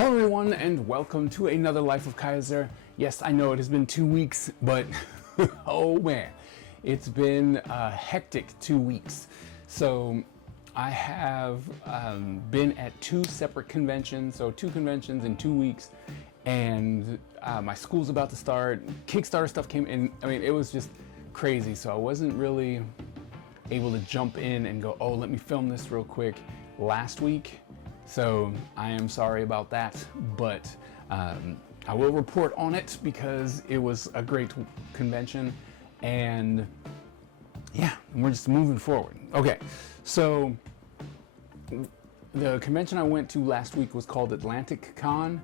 Hello everyone and welcome to another Life of Kaiser. Yes, I know it has been 2 weeks, but oh man, it's been a hectic 2 weeks. So I have been at 2 separate conventions, so 2 conventions in 2 weeks, and my school's about to start. Kickstarter stuff came in. I mean, it was just crazy. So I wasn't really able to jump in and go, oh, let me film this real quick last week. So I am sorry about that, but I will report on it because it was a great convention, and yeah, we're just moving forward. Okay, so the convention I went to last week was called Atlantic Con.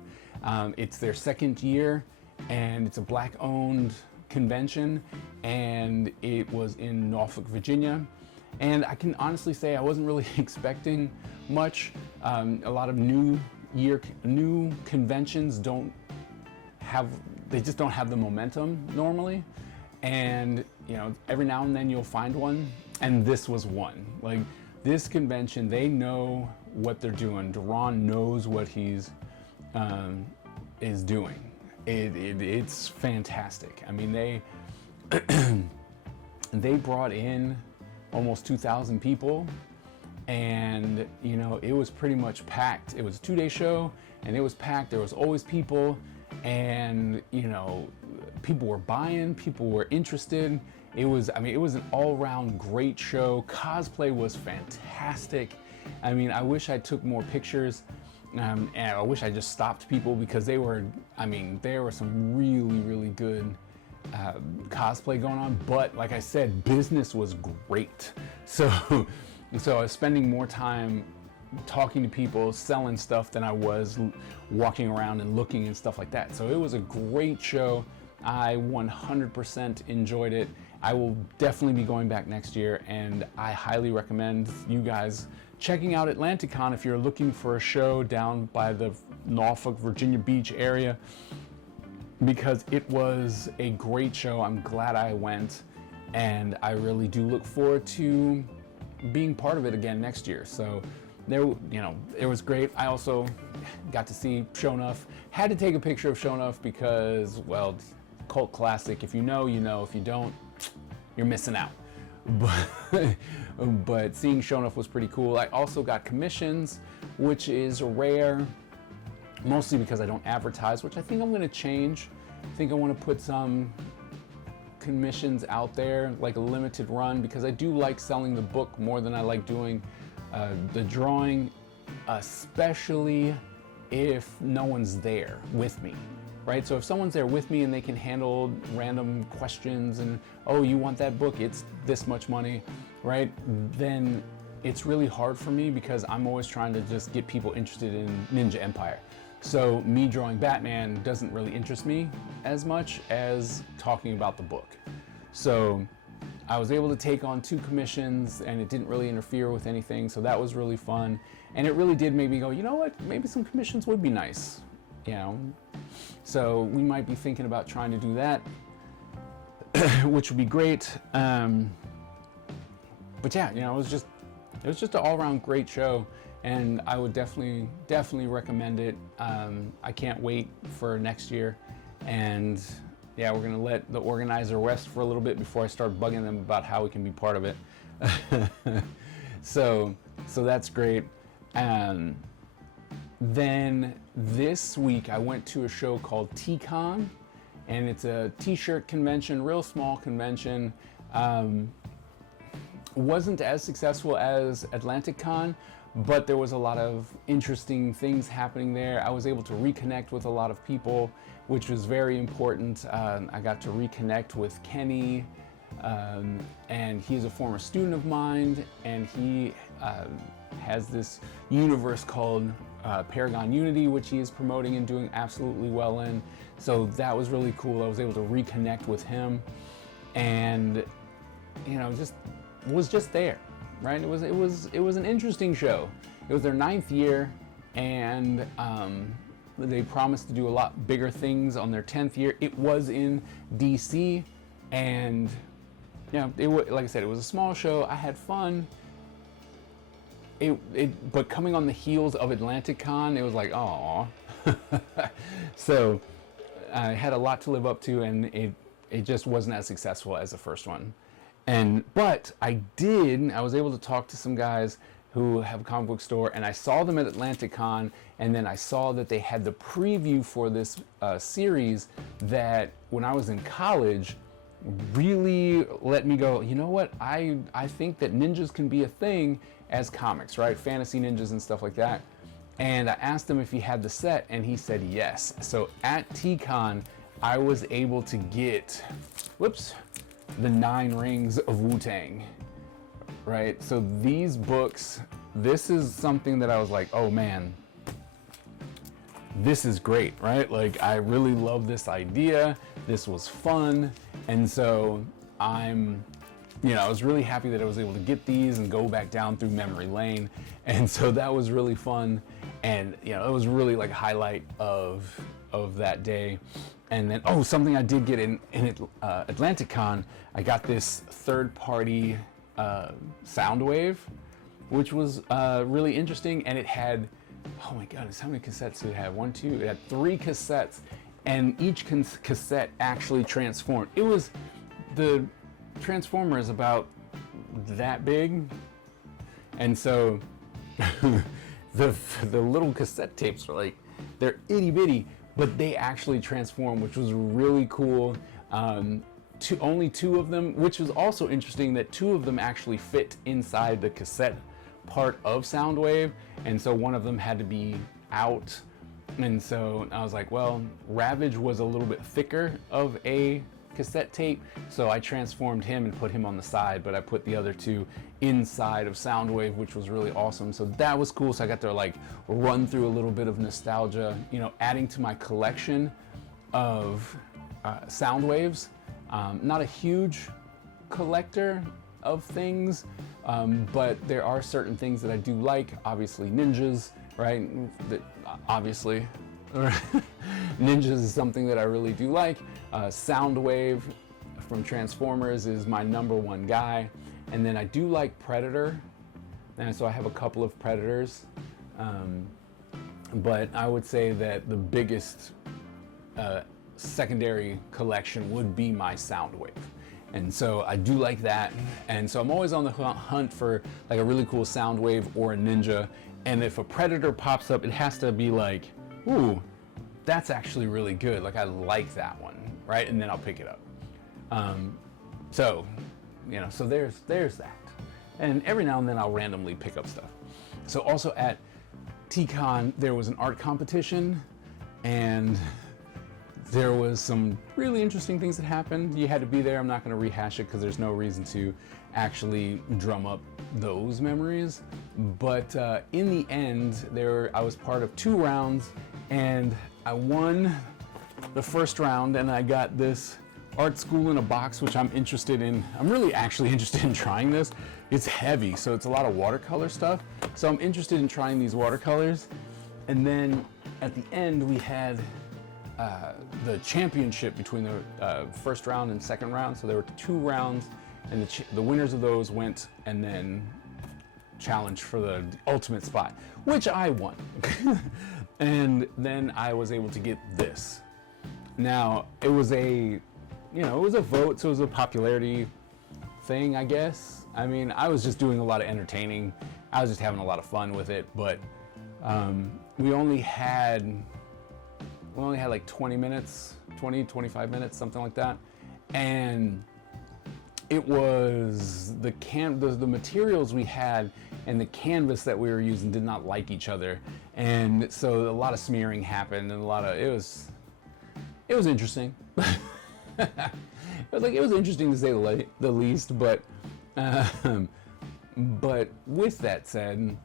It's their 2nd year, and it's a Black-owned convention, and it was in Norfolk, Virginia. And I can honestly say I wasn't really expecting much. A lot of new conventions just don't have the momentum normally. And you know, every now and then you'll find one, and this was one. Like, this convention, they know what they're doing. Duran knows what he's is doing. It's fantastic. I mean, they brought in almost 2,000 people, and you know, it was pretty much packed. It was a 2-day show, and it was packed. There was always people, and you know, people were buying, people were interested. It was an all-around great show. Cosplay was fantastic. I mean, I wish I took more pictures, and I wish I just stopped people, because there were some really good cosplay going on. But like I said, business was great. So I was spending more time talking to people, selling stuff, than I was walking around and looking and stuff like that. So it was a great show. I 100% enjoyed it. I will definitely be going back next year, and I highly recommend you guys checking out Atlanticon if you're looking for a show down by the Norfolk, Virginia Beach area, because it was a great show. I'm glad I went, and I really do look forward to being part of it again next year. So it was great. I also got to see Shonuff. Had to take a picture of Shonuff because, well, cult classic. If you know, you know. If you don't, you're missing out. But seeing Shonuff was pretty cool. I also got commissions, which is rare, mostly because I don't advertise, which I think I'm going to change. I think I want to put some commissions out there, like a limited run, because I do like selling the book more than I like doing the drawing, especially if no one's there with me, right? So if someone's there with me and they can handle random questions and, oh, you want that book, it's this much money, right? Then it's really hard for me, because I'm always trying to just get people interested in Ninja Empire. So me drawing Batman doesn't really interest me as much as talking about the book. So I was able to take on 2 commissions, and it didn't really interfere with anything, so that was really fun. And it really did make me go, you know what, maybe some commissions would be nice, you know? So we might be thinking about trying to do that, which would be great. But yeah, you know, it was just an all-around great show, and I would definitely recommend it. I can't wait for next year, and yeah, we're gonna let the organizer rest for a little bit before I start bugging them about how we can be part of it. So that's great. Then this week I went to a show called T-Con, and it's a t-shirt convention, real small convention. Wasn't as successful as Atlantic Con, but there was a lot of interesting things happening there. I was able to reconnect with a lot of people, which was very important. I got to reconnect with Kenny, and he's a former student of mine, and he has this universe called Paragon Unity, which he is promoting and doing absolutely well in. So that was really cool. I was able to reconnect with him, and you know, was just there, right? It was an interesting show. It was their 9th year, and they promised to do a lot bigger things on their 10th year. It was in DC, and you know, like I said, it was a small show. I had fun. but coming on the heels of AtlanticCon, it was like, oh. So I had a lot to live up to, and it just wasn't as successful as the first one. But I was able to talk to some guys who have a comic book store, and I saw them at AtlanticCon, and then I saw that they had the preview for this series that when I was in college really let me go, you know what, I think that ninjas can be a thing as comics, right? Fantasy ninjas and stuff like that. And I asked him if he had the set, and he said yes. So at TCon, I was able to get, the 9 Rings of Wu-Tang, right? So these books, this is something that I was like, oh man, this is great, right? Like, I really love this idea. This was fun. And so I was really happy that I was able to get these and go back down through memory lane. And so that was really fun. And, it was really like a highlight of that day. And then, something I did get in AtlanticCon, I got this third-party Soundwave, which was really interesting. And it had, oh my goodness, how many cassettes did it have? It had 3 cassettes, and each cassette actually transformed. The transformer is about that big, and so the little cassette tapes are like, they're itty bitty, but they actually transform, which was really cool. Only 2 of them, which was also interesting that 2 of them actually fit inside the cassette part of Soundwave, and so one of them had to be out. And so I was like, well, Ravage was a little bit thicker of a cassette tape, so I transformed him and put him on the side, but I put the other 2 inside of Soundwave, which was really awesome. So that was cool. So I got to like run through a little bit of nostalgia, adding to my collection of Soundwaves. Not a huge collector of things, but there are certain things that I do like. Obviously ninjas, right? Obviously ninjas is something that I really do like. Soundwave from Transformers is my #1 guy, and then I do like Predator, and so I have a couple of Predators, but I would say that the biggest secondary collection would be my Soundwave. And so I do like that, and so I'm always on the hunt for like a really cool Soundwave or a Ninja. And if a Predator pops up, it has to be like, ooh, that's actually really good. Like, I like that one, right? And then I'll pick it up. So there's that. And every now and then I'll randomly pick up stuff. So also at TCon, there was an art competition, and there was some really interesting things that happened. You had to be there. I'm not going to rehash it because there's no reason to actually drum up those memories. But in the end, I was part of 2 rounds, and I won the first round, and I got this art school in a box, which I'm interested in. I'm really actually interested in trying this. It's heavy, so it's a lot of watercolor stuff. So I'm interested in trying these watercolors. And then at the end, we had the championship between the first round and second round. So there were 2 rounds, and the winners of those went and then challenged for the ultimate spot, which I won. And then I was able to get this. Now, it was a vote, so it was a popularity thing, I guess. I mean, I was just doing a lot of entertaining. I was just having a lot of fun with it, but we only had like 20 minutes, 25 minutes, something like that. And it was the materials we had and the canvas that we were using did not like each other. And so a lot of smearing happened, and it was interesting. It was interesting to say the least, but with that said,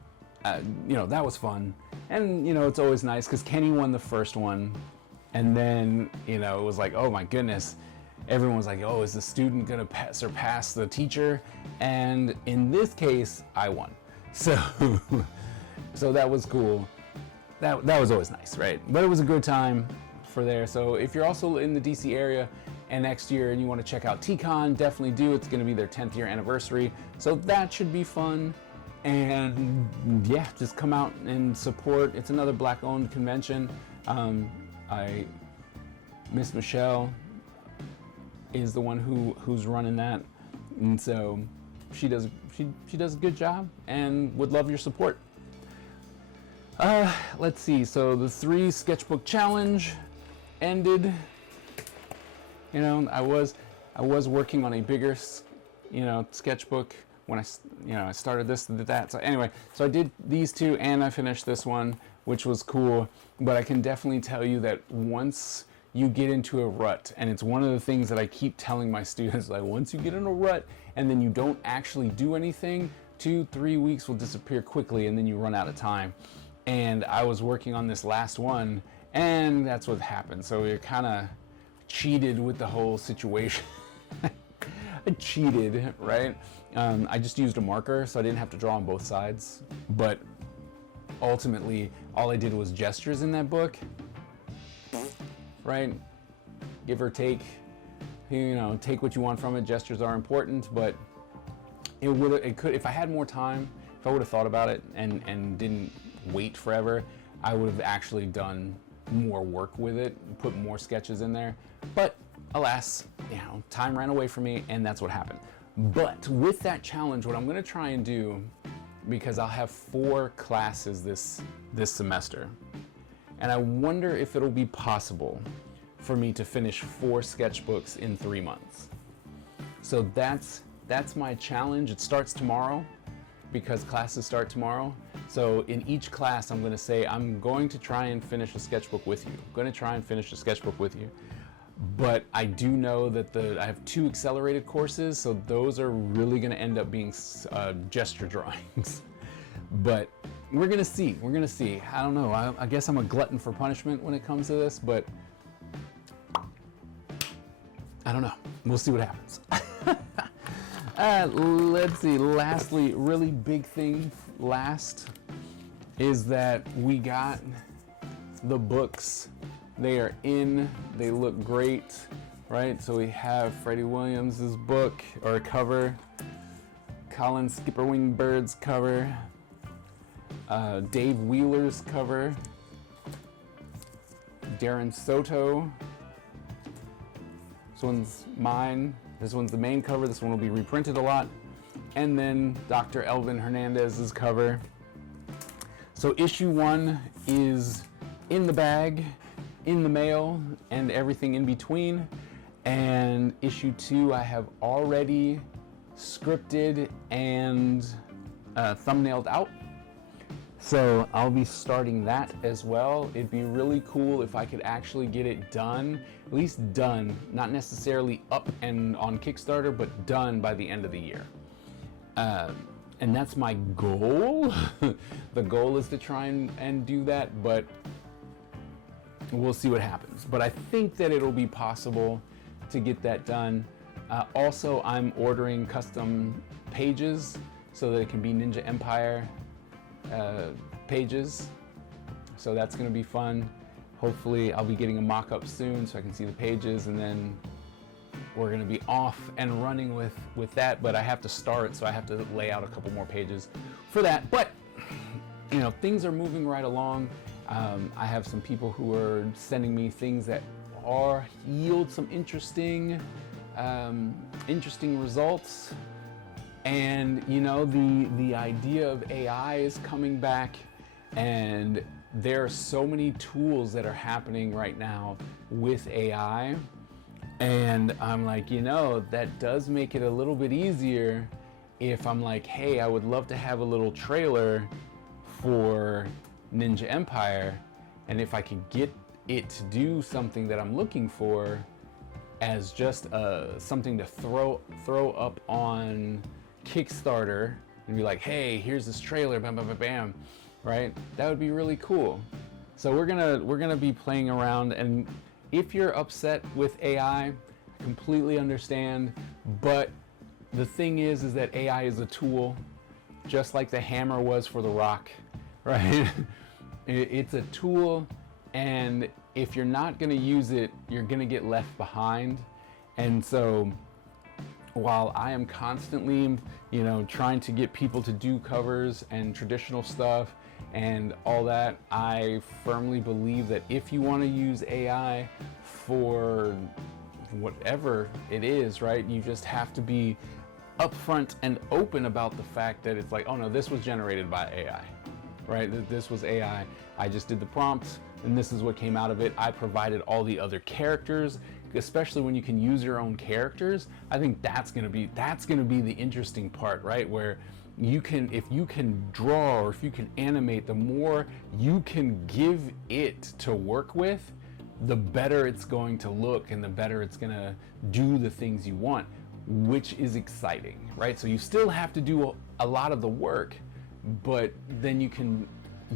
that was fun. And, it's always nice because Kenny won the first one. And then, it was like, oh my goodness. Everyone was like, oh, is the student going to surpass the teacher? And in this case, I won. So that was cool. That was always nice, right? But it was a good time for there. So if you're also in the DC area and next year and you want to check out TCon, definitely do. It's going to be their 10th year anniversary. So that should be fun. and yeah, just come out and support. It's another Black-owned convention. Miss Michelle is the one who's running that, and so she does a good job, and would love your support. Let's see. So the 3 sketchbook challenge ended. You know, I was working on a bigger, sketchbook when I started this and did that. So anyway, so I did these 2 and I finished this one, which was cool. But I can definitely tell you that once you get into a rut, and it's one of the things that I keep telling my students, like, once you get in a rut and then you don't actually do anything, 2-3 weeks will disappear quickly, and then you run out of time. And I was working on this last one, and that's what happened. So you're kind of cheated with the whole situation. I cheated, right? I just used a marker, so I didn't have to draw on both sides. But ultimately, all I did was gestures in that book, right? Give or take, take what you want from it. Gestures are important, but it could, if I had more time, if I would have thought about it and didn't wait forever, I would have actually done more work with it, put more sketches in there. But alas, time ran away from me, and that's what happened. But with that challenge, what I'm going to try and do, because I'll have 4 classes this semester, and I wonder if it'll be possible for me to finish 4 sketchbooks in 3 months. So that's my challenge. It starts tomorrow, because classes start tomorrow. So in each class, I'm going to say, I'm going to try and finish a sketchbook with you. I'm going to try and finish a sketchbook with you. But I do know that I have 2 accelerated courses, so those are really going to end up being gesture drawings. But we're going to see. We're going to see. I don't know. I guess I'm a glutton for punishment when it comes to this, but I don't know. We'll see what happens. Let's see. Lastly, really big thing last is that we got the books. They are in. They look great, right? So we have Freddie Williams's book, or cover, Colin Skipperwing-Bird's cover, Dave Wheeler's cover, Darren Soto. This one's mine. This one's the main cover. This one will be reprinted a lot. And then Dr. Elvin Hernandez's cover. So issue 1 is in the bag, in the mail, and everything in between. And issue 2 I have already scripted and thumbnailed out. So I'll be starting that as well. It'd be really cool if I could actually get it done, at least done, not necessarily up and on Kickstarter, but done by the end of the year. And that's my goal. The goal is to try and do that, but we'll see what happens. But I think that it'll be possible to get that done. Also, I'm ordering custom pages so that it can be Ninja Empire pages. So that's going to be fun. Hopefully I'll be getting a mock-up soon so I can see the pages, and then we're going to be off and running with that. But I have to start, so I have to lay out a couple more pages for that. But things are moving right along. I have some people who are sending me things that yield some interesting results. And the idea of AI is coming back, and there are so many tools that are happening right now with AI. And I'm like, that does make it a little bit easier if I'm like, hey, I would love to have a little trailer for Ninja Empire, and if I could get it to do something that I'm looking for as just something to throw up on Kickstarter and be like, hey, here's this trailer, bam, bam, bam, bam, right? That would be really cool. So we're gonna be playing around, and if you're upset with AI, I completely understand, but the thing is that AI is a tool, just like the hammer was for the rock, right? It's a tool, and if you're not gonna use it, you're gonna get left behind. And so while I am constantly, trying to get people to do covers and traditional stuff and all that, I firmly believe that if you want to use AI for whatever it is, right, you just have to be upfront and open about the fact that it's like, oh no, this was generated by AI, right? This was AI. I just did the prompts and this is what came out of it. I provided all the other characters, especially when you can use your own characters. I think that's gonna be the interesting part, right? Where if you can draw or if you can animate, the more you can give it to work with, the better it's going to look and the better it's gonna do the things you want, which is exciting, right? So you still have to do a lot of the work, but then you can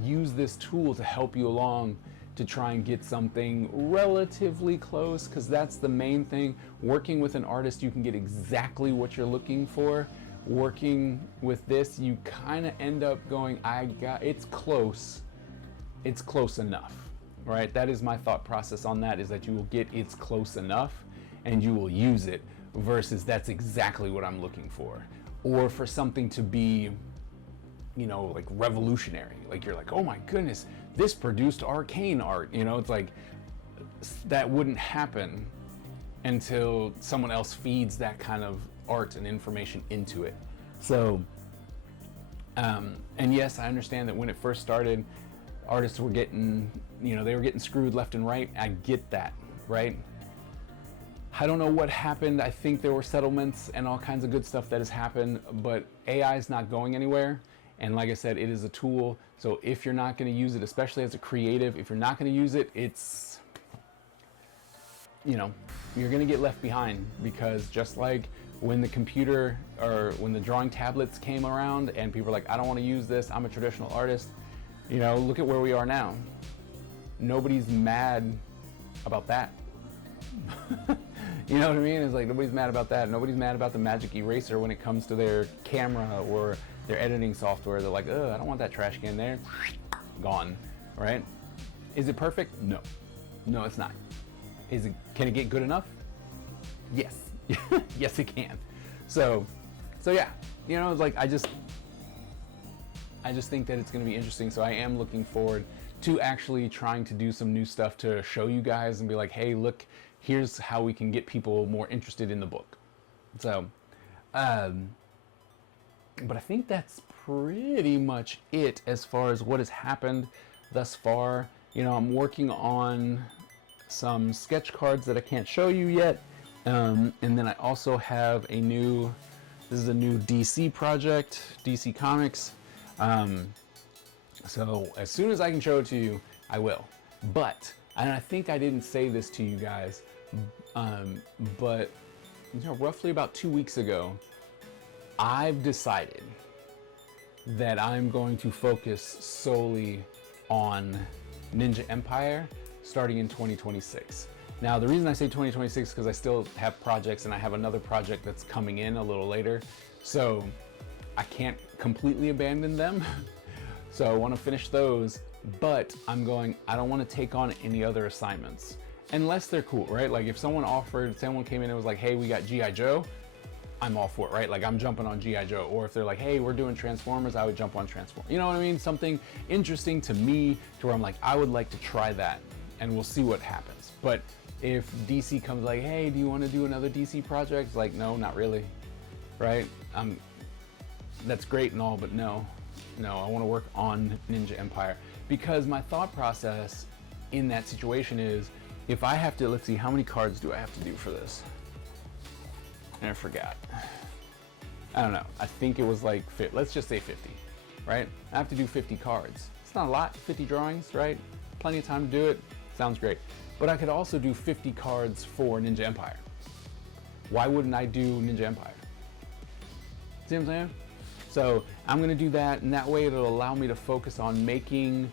use this tool to help you along to try and get something relatively close, because that's the main thing. Working with an artist, you can get exactly what you're looking for. Working with this, you kind of end up going, it's close enough, right? That is my thought process on that, is that you will get it's close enough and you will use it, versus that's exactly what I'm looking for. Or for something to be, like revolutionary, like you're like, oh my goodness, this produced arcane art, it's like, that wouldn't happen until someone else feeds that kind of art and information into it. So, and yes, I understand that when it first started, artists were getting, they were getting screwed left and right. I get that, right? I don't know what happened. I think there were settlements and all kinds of good stuff that has happened, but AI is not going anywhere. And like I said, it is a tool. So if you're not going to use it, especially as a creative, if you're not going to use it, it's, you're going to get left behind, because just like when the computer or when the drawing tablets came around and people were like, I don't want to use this, I'm a traditional artist, look at where we are now. Nobody's mad about that. You know what I mean? It's like nobody's mad about that. Nobody's mad about the magic eraser when it comes to their camera or their editing software. They're like, I don't want that trash can there. Gone, right? Is it perfect? No. No, it's not. Can it get good enough? Yes. Yes, it can. So yeah, it's like, I just think that it's going to be interesting. So I am looking forward to actually trying to do some new stuff to show you guys and be like, hey, look, here's how we can get people more interested in the book. So, but I think that's pretty much it as far as what has happened thus far. I'm working on some sketch cards that I can't show you yet. And then I also have this is a new DC project, DC Comics. So as soon as I can show it to you, I will. But, and I think I didn't say this to you guys, but roughly about 2 weeks ago, I've decided that I'm going to focus solely on Ninja Empire starting in 2026. Now, the reason I say 2026 is because I still have projects, and I have another project that's coming in a little later. So I can't completely abandon them. So I want to finish those, but I don't want to take on any other assignments unless they're cool, right? Like if someone came in and was like, hey, we got G.I. Joe, I'm all for it, right? Like I'm jumping on G.I. Joe. Or if they're like, hey, we're doing Transformers, I would jump on Transformers. You know what I mean? Something interesting to me to where I'm like, I would like to try that, and we'll see what happens. But if DC comes like, hey, do you want to do another DC project? Like, no, not really, right? That's great and all, but no, I want to work on Ninja Empire, because my thought process in that situation is, if I have to, let's see, how many cards do I have to do for this? I forgot. I don't know. I think it was like, let's just say 50, right? I have to do 50 cards. It's not a lot, 50 drawings, right? Plenty of time to do it. Sounds great. But I could also do 50 cards for Ninja Empire. Why wouldn't I do Ninja Empire? See what I'm saying? So I'm going to do that, and that way it'll allow me to focus on making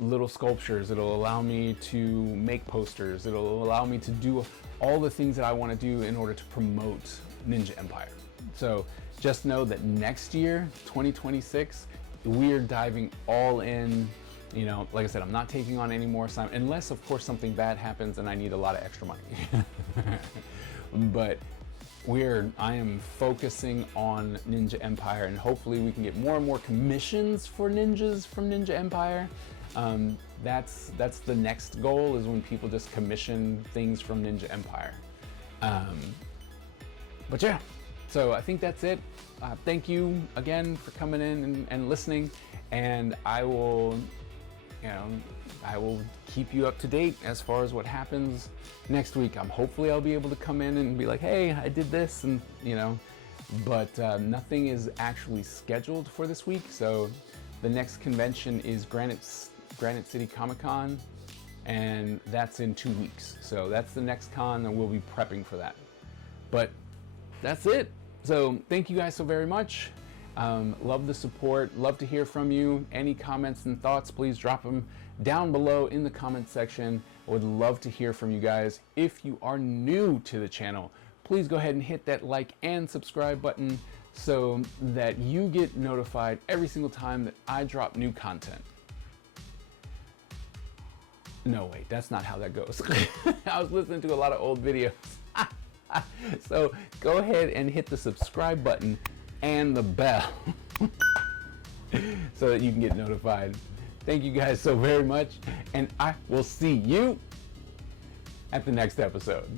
little sculptures. It'll allow me to make posters. It'll allow me to do all the things that I want to do in order to promote Ninja Empire. So just know that next year, 2026, we're diving all in. Like I said, I'm not taking on any more assignments, unless of course something bad happens and I need a lot of extra money. But I am focusing on Ninja Empire, and hopefully we can get more and more commissions for ninjas from Ninja Empire. That's the next goal, is when people just commission things from Ninja Empire. But yeah, so I think that's it. Thank you again for coming in and listening, and I will keep you up to date as far as what happens next week. Hopefully I'll be able to come in and be like, hey, I did this, and but nothing is actually scheduled for this week. So the next convention is Granite City Comic Con, and that's in 2 weeks. So that's the next con, and we'll be prepping for that. But that's it. So thank you guys so very much. Love the support, love to hear from you. Any comments and thoughts, please drop them down below in the comment section. I would love to hear from you guys. If you are new to the channel, please go ahead and hit that like and subscribe button so that you get notified every single time that I drop new content. No, wait, that's not how that goes. I was listening to a lot of old videos. So go ahead and hit the subscribe button and the bell so that you can get notified. Thank you guys so very much, and I will see you at the next episode.